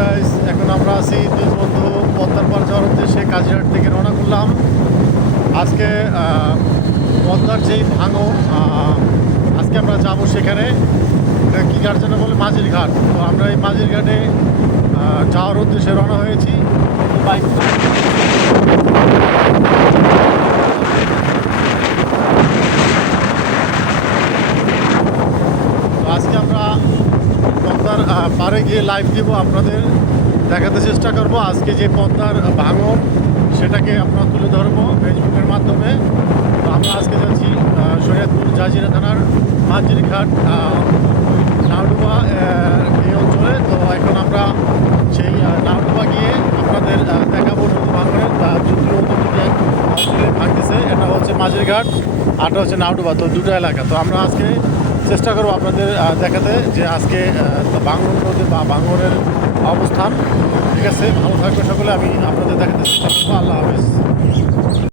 Guys এখন আমরা আছি দেশবন্ধু পদ্মার পার যাওয়ার উদ্দেশ্যে কাজিরহাট থেকে রওনা করলাম। আজকে পদ্মার যেই ভাঙো আজকে আমরা যাব সেখানে। কী ঘাট যেন বলে? মাঝির ঘাট। তো আমরা এই মাঝির ঘাটে যাওয়ার উদ্দেশ্যে রওনা হয়েছি। বাইক আজকে আমরা পাড়ে গিয়ে লাইভ দিব আপনাদের দেখাতে চেষ্টা করব। আজকে যে পদ্মার ভাঙন সেটাকে আমরা তুলে ধরবো ফেসবুকের মাধ্যমে। তো আমরা আজকে যাচ্ছি শরীয়তপুর জাজিরা থানার মাঝিরঘাট নাওডুবা এই অঞ্চলে। তো এখন আমরা সেই আহ, নাওডুবা গিয়ে আপনাদের দেখাবো নদী ভাঙনের নদী ভাঙতেছে এটা হচ্ছে মাঝিরঘাট আরটা হচ্ছে নাওডুবা তো দুটো এলাকা। তো আমরা আজকে চেষ্টা করব আপনাদের দেখাতে যে আজকে বাংলোর নদী বা বাংলোরের অবস্থান, ঠিক আছে? ভালো থাকবে সকলে, আমি আপনাদের দেখাতে চেষ্টা করব। আল্লাহ হাফেজ।